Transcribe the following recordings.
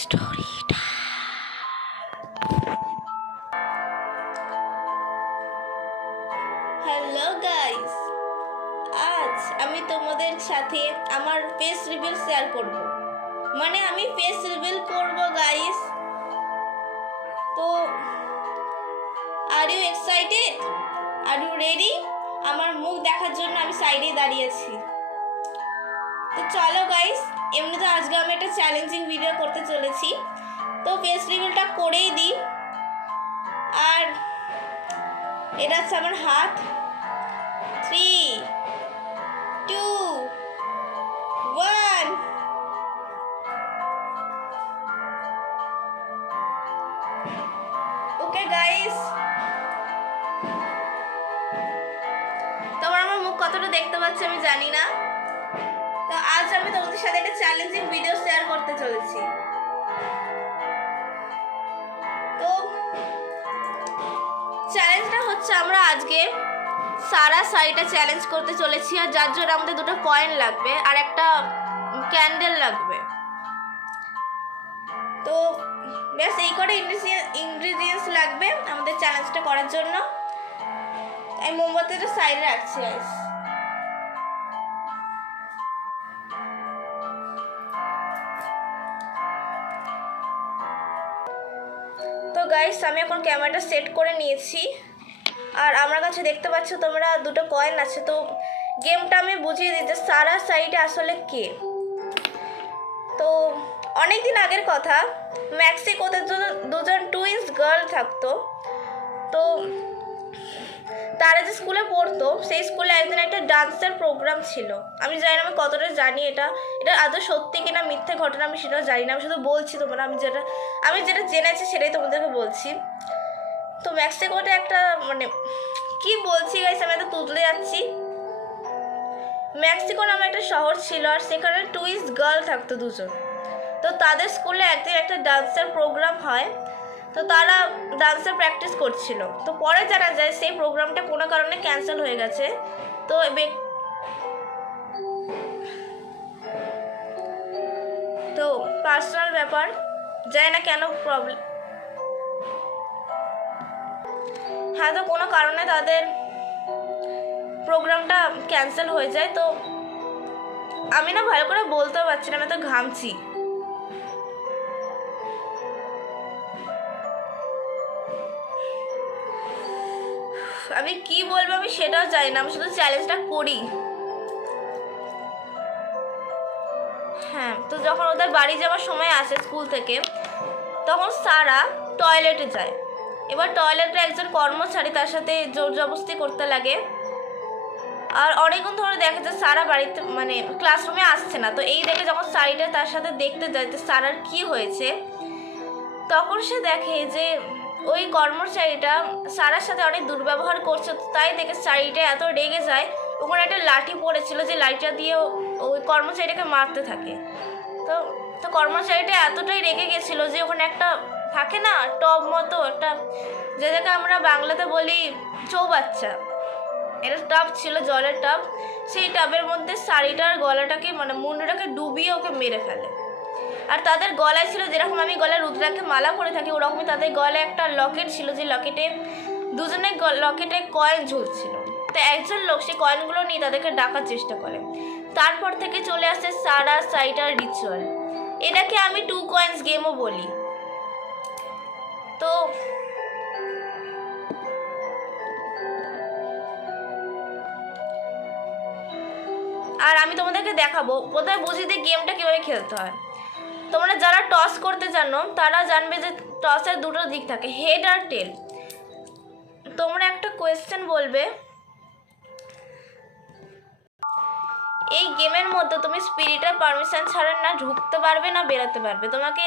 Story hello guys, আজ আমি তোমাদের সাথে আমার ফেস রিভিল শেয়ার করব। মানে আমি ফেস রিভিল করব গাইস। তো are you excited? Are you ready? আমার মুখ দেখার জন্য আমি সাইডে দাঁড়িয়েছি। তো চলো গাইস, এমনি তো আজকে আমি একটা চ্যালেঞ্জিং ভিডিও করতে চলেছি, তো ফেস রিভিলটা করেই দিই। আর এটা হচ্ছে আমার হাত। 3, 2, 1। ওকে গাইস, তোমরা আমার মুখ কতটা দেখতে পাচ্ছ আমি জানি না। তো আজ আমি তোমাদের সাথে একটা চ্যালেঞ্জিং ভিডিও শেয়ার করতে চলেছি। তো চ্যালেঞ্জটা হচ্ছে আমরা আজকে সারা শাড়িটা চ্যালেঞ্জ করতে চলেছি, আর যার জন্য আমাদের 2টা কয়েন লাগবে আর একটা ক্যান্ডেল লাগবে। তো ব্যাস এই কটা ইনগ্রিডিয়েন্টস লাগবে আমাদের চ্যালেঞ্জটা করার জন্য। আমি মোমবাতিটা সাইডে রাখছি গাইস। তো গাইস, আমি এখন ক্যামেরাটা সেট করে নিয়েছি, আর আমার কাছে দেখতে পাচ্ছ তোমরা 2টো কয়েন আছে। তো গেমটা আমি বুঝিয়ে দিই যে সারা সাইডে আসলে কে। তো অনেক দিন আগের কথা, মেক্সিকোতে দুজন টুইন্স গার্ল থাকতো। তো তারা যে স্কুলে পড়তো সেই স্কুলে একদিন একটা ডান্সের প্রোগ্রাম ছিল। আমি জানি না আমি কতটা জানি এটা আদৌ সত্যি কিনা মিথ্যে ঘটনা আমি সেটাও জানি না, আমি শুধু বলছি তোমরা। আমি যেটা জেনেছি সেটাই তোমাদেরকে বলছি। তো মেক্সিকোতে একটা কি বলছি গাইস, আমি এত তুতলে যাচ্ছি। মেক্সিকো নামে একটা শহর ছিল, আর সেখানে টুইন্স গার্ল থাকতো দুজন। তো তাদের স্কুলে একদিন একটা ডান্সের প্রোগ্রাম হয়। তো তারা ডান্সের প্র্যাকটিস করছিল। তো পরে জানা যায় সেই প্রোগ্রামটা কোনো কারণে ক্যান্সেল হয়ে গেছে। তো পার্সোনাল ব্যাপার, জানি না কেন প্রবলেম। হ্যাঁ, তো কোনো কারণে তাদের প্রোগ্রামটা ক্যান্সেল হয়ে যায়। তো আমি না ভালো করে বলতেও পারছি না, আমি তো ঘামছি। আমি কি বলবো আমি সেটাও জানি না, আমি শুধু চ্যালেঞ্জটা করি। হ্যাঁ, তো যখন ওদের বাড়ি যাওয়ার সময় আসে স্কুল থেকে, তখন সারা টয়লেটে যায়। এবার টয়লেটে একজন কর্মচারী তার সাথে জোর জবরদস্তি করতে লাগে। আর অনেকক্ষণ ধরে দেখে যে সারা বাড়িতে ক্লাসরুমে আসছে না। তো এই দেখে যখন শাড়িটা তার সাথে দেখতে যায় যে সারার কি হয়েছে, তখন সে দেখে যে ওই কর্মচারীটা সারার সাথে অনেক দুর্ব্যবহার করছে। তাই দেখে শাড়িটা এত রেগে যায়, ওখানে একটা লাঠি পড়েছিল, যে লাঠিটা দিয়ে ওই কর্মচারীটাকে মারতে থাকে। তো তো কর্মচারীটা এতটাই রেগে গেছিলো যে ওখানে একটা থাকে না টব মতো একটা, যেটাকে আমরা বাংলাতে বলি চৌবাচ্চা, এটা টাব ছিল, জলের টাব। সেই টাবের মধ্যে শাড়িটার গলাটাকে মুন্ডটাকে ডুবিয়ে ওকে মেরে ফেলে। আর তাদের গলায় ছিল, যেরকম আমি গলায় রুদ্রাকে মালা পরে থাকি ওরকমই তাদের গলায় একটা লকেট ছিল, যে লকেটে দুজনের লকেটে কয়েন ঝুলছিল। তো একজন লোক সেই কয়েনগুলো নিয়ে তাদেরকে ডাকার চেষ্টা করে। তারপর থেকে চলে আসে সারা সাইটার রিচুয়াল। এটাকে আমি 2 কয়েন্স গেমও বলি। তো আর আমি তোমাদেরকে দেখাবো কোথায় বুঝিয়ে দিয়ে গেমটা কীভাবে খেলতে হয়। তোমরা যারা টস করতে জানো তারা জানবে যে টসের 2টো দিক থাকে, হেড আর টেল। তোমরা একটা কোয়েশ্চেন বলবে, এই গেমের মধ্যে তুমি স্পিরিটের পারমিশন ছাড়া না ঢুকতে পারবে না বেরোতে পারবে। তোমাকে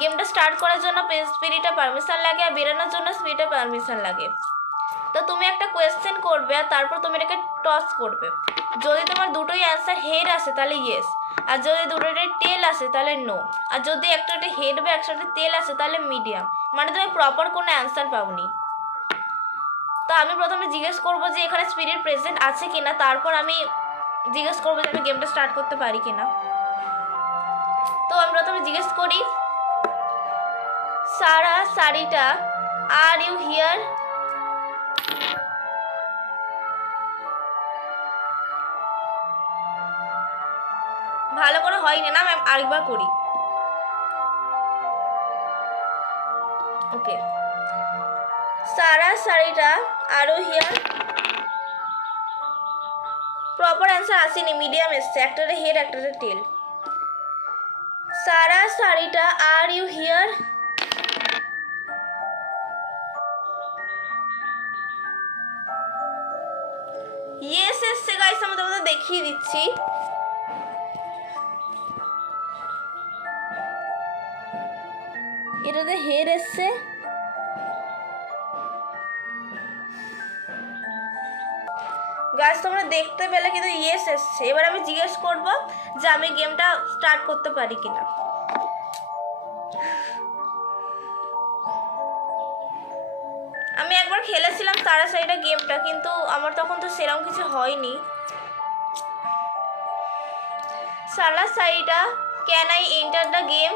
গেমটা স্টার্ট করার জন্য স্পিরিটের পারমিশন লাগে, আর বেরোনোর জন্য স্পিরিটের পারমিশন লাগে। তো তুমি একটা কোয়েশ্চেন করবে, আর তারপর তুমি এটাকে টস করবে। যদি তোমার 2টোই অ্যান্সার হেড আসে তাহলে ইয়েস, আর যদি 2টোতে টেল আসে তাহলে নো, আর যদি একটাতে হেড বা একটাতে তেল আসে তাহলে মিডিয়াম, তুমি প্রপার কোনো অ্যান্সার পাওনি। তো আমি প্রথমে জিজ্ঞেস করবো যে এখানে স্পিরিট প্রেজেন্ট আছে কিনা, তারপর আমি জিজ্ঞেস করবো যে আমি গেমটা স্টার্ট করতে পারি কিনা। তো আমি প্রথমে জিজ্ঞেস করি সারা সারিটা আর ইউ হিয়ার? ভালো করে হয়নি না ম্যাম, আরেকবার করি। Okay, Sara Sarita are you here? Proper answer আসেনি, মিডিয়াম এসছে, একটাতে হেড একটাতে tail. Sara Sarita are you here? Yes এসছে গাইস, আমি তোমাদের দেখিয়ে দিচ্ছি। এটাতে হেড এসছে, গাছ তোমরা দেখতে পেলে, কিন্তু ইয়েস এসছে। এবার আমি জিজ্ঞেস করবো যে আমি গেমটা স্টার্ট করতে পারি কিনা। আমি একবার খেলেছিলাম তারা সাইডা গেমটা, কিন্তু আমার তখন তো সেরকম কিছু হয়নি। Sara Saida can I enter the game?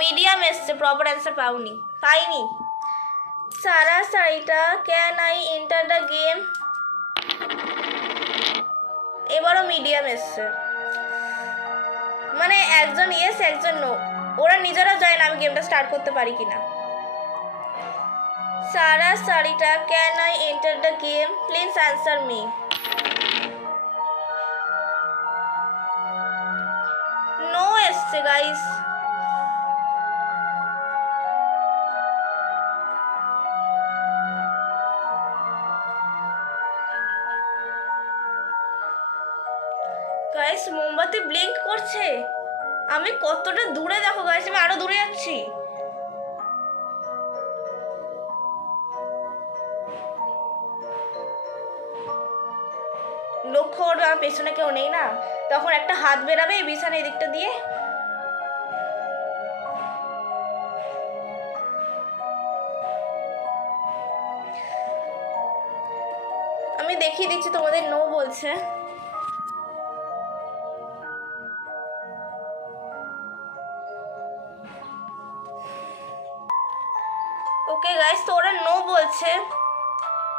Medium এসছে, প্রপার অ্যান্সার পাইনি। Sara Saida can I enter the game? এবারও মিডিয়াম এসছে, মানে একজন ইয়েস একজন নো, ওরা নিজেরা জানে না আমি গেমটা স্টার্ট করতে পারি কিনা। Sara Sarita can I enter the game? Please answer me. No এসছে গাইস। গাইস মোমবাতি ব্লিঙ্ক করছে, আমি কতটা দূরে দেখো গাইস, আমি আরো দূরে যাচ্ছি। লক্ষ্য করবে আমার পেছনে কেউ নেই না, তখন একটা হাত বেরাবে এই বিছানা এদিকটা দিয়ে। আমি দেখিয়ে দিচ্ছি তোমাদের, নো বলছে। ওকে গাইস, তো ওরা নো বলছে,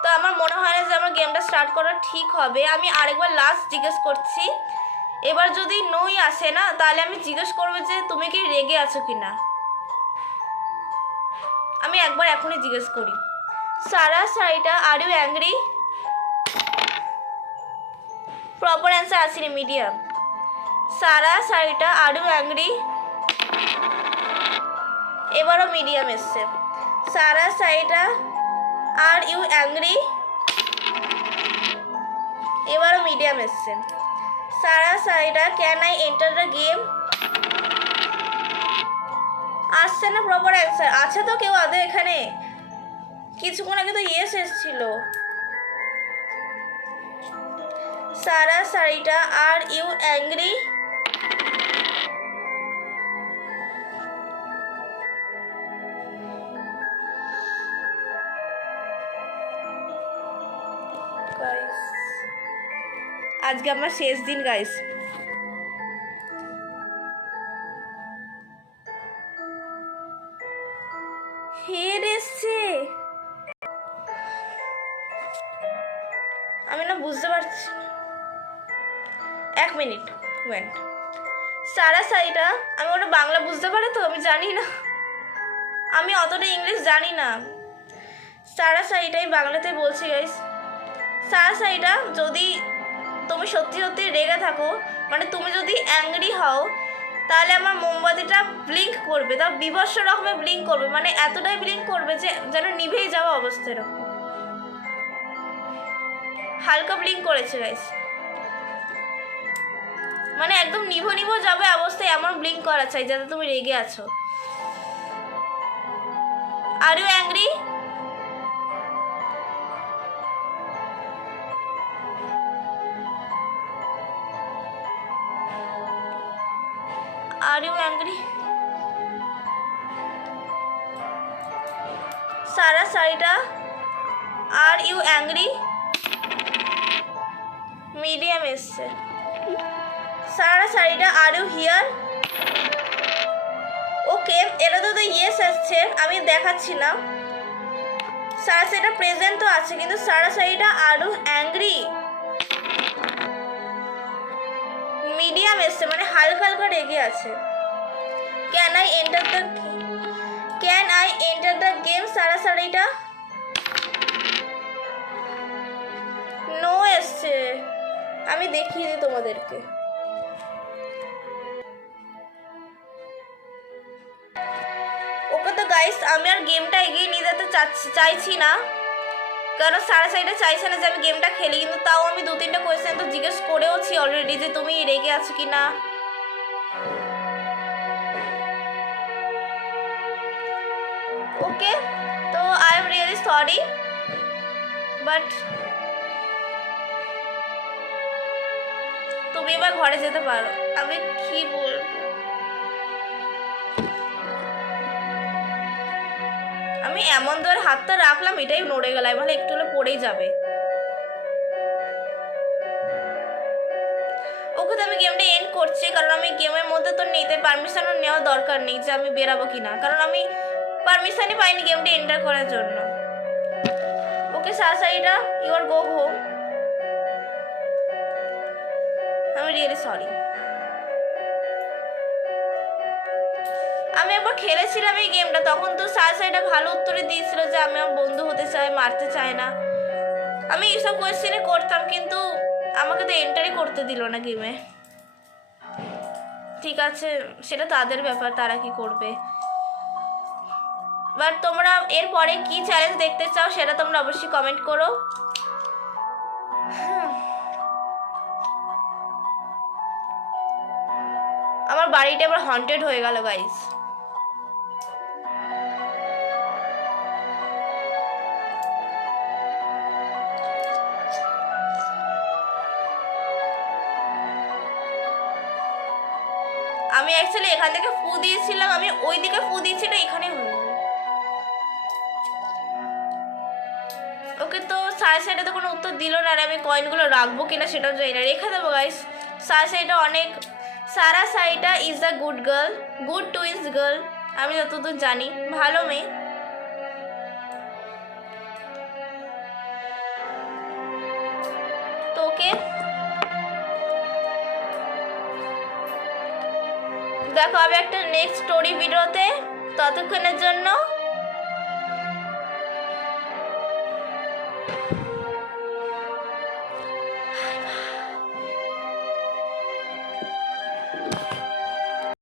তো আমার মনে হয় না যে আমার গেমটা স্টার্ট করা ঠিক হবে। আমি আরেকবার লাস্ট জিজ্ঞেস করছি, এবার যদি নোই আসে না তাহলে আমি জিজ্ঞেস করবো যে তুমি কি রেগে আছো কিনা। আমি একবার এখনই জিজ্ঞেস করি, Sara Saita are you angry? Proper answer আসেনি, medium. Sara Saita are you angry? এবারও মিডিয়াম এসছে। Sara Saita are you angry? এবারও মিডিয়াম এসছে। Sara Saita can I enter the game? আসছে না প্রপার অ্যান্সার। আছে তো কেউ আদে এখানে? কিছুক্ষণ আগে তো ইয়েস এসছিল। সারা সাইটা আর ইউ অ্যাংরি? আজকে আমার শেষ দিন গাইস। হেড এসছে, আমি না বুঝতে পারছি। এক মিনিট ওয়েট। সারা সাইটা, আমি ওটা বাংলা বুঝতে পারি তো? আমি জানি না, আমি অতটা ইংলিশ জানি না। সারা সাইটাই বাংলাতে বলছি গাইস। সারা সাইটা, যদি তুমি সত্যি সত্যি রেগে থাকো, মানে তুমি যদি অ্যাংরি হও, তাহলে আমার মোমবাতিটা ব্লিঙ্ক করবে, তাও বিভৎস রকমের ব্লিঙ্ক করবে, মানে এতটাই ব্লিঙ্ক করবে যে যেন নিভেই যাওয়া অবস্থা এরকম। হালকা ব্লিঙ্ক করেছে গাইস, মানে একদম নিভো নিভো যাবে অবস্থায় এমন ব্লিঙ্ক করা চাই যাতে তুমি রেগে আছো। Are you angry? Are you angry? Sarah Saida, are you angry? Medium এসছে। Sarah Saida, are you here? ওকে, এটা তো ইয়েস আসছে, আমি দেখাচ্ছি না। সারা সাইটা প্রেজেন্ট তো আছে, কিন্তু সারা সাইটা আরও অ্যাংরি মিডিয়াম এসছে, মানে হালকা হালকা রেগে আছে। Can I enter the game? Sara Sarita no এসছে। আমি দেখিয়ে দিই তোমাদেরকে। ওকে তো গাইস, আমি আর গেমটা এগিয়ে নিয়ে যেতে চাইছি না, কারণ সারা সাইডে চাইছে না যে আমি গেমটা খেলি। কিন্তু তাও আমি 2-3টা কোয়েশ্চেন তো জিজ্ঞেস করেওছি অলরেডি যে তুমি রেগে আছো কি না। ওকে, তো I am really sorry, but তুমি এবার ঘরে যেতে পারো। আমি কি বলবো, আমি এমন ধরে হাতটা রাখলাম, এটাই নড়ে গেল, মানে একটু হলে পড়েই যাবে। ওকে, তো আমি গেমটা এন্ড করছি, কারণ আমি গেমের মধ্যে তো নিতে পারমিশনও নেওয়ার দরকার নেই যে আমি বেরাবো কিনা, কারণ আমি পারমিশনই পাইনি গেমটা এন্টার করার জন্য। ওকে সাসাইরা, ইউ আর গো হোম। আমি রিয়েলি সরি। আমি একবার খেলেছিলাম এই গেমটা, তখন তো সাসাইটা ভালো উত্তরে দিয়েছিল যে আমি আমার বন্ধু হতে চাই, মারতে চায় না। আমি এইসব কোয়েশ্চেনে করতাম, কিন্তু আমাকে তো এন্টারই করতে দিল না গেমে। ঠিক আছে, সেটা তাদের ব্যাপার, তারা কি করবে। বাট তোমরা এরপরে কি চ্যালেঞ্জ দেখতে চাও সেটা তোমরা অবশ্যই কমেন্ট করো। আমার বাড়িটা আবার হন্টেড হয়ে গেল গাইস। আমি অ্যাকচুয়ালি এখান থেকে ফু দিয়েছিলাম, আমি ওই দিকে ফু দিয়েছি না, এখানে হলো। ওকে, তো সাড়ে সাইডে তো কোনো উত্তর দিল না, আর আমি কয়েনগুলো রাখবো কিনা সেটাও জানি না, রেখে দেবো গাইস। সারা সাইডটা অনেক, সারা সাইডটা is a good girl, good twins girl, আমি যতদূর জানি ভালো মেয়ে। তো ওকে, দেখো আমি একটা নেক্সট স্টোরি ভিডিওতে, ততক্ষণের জন্য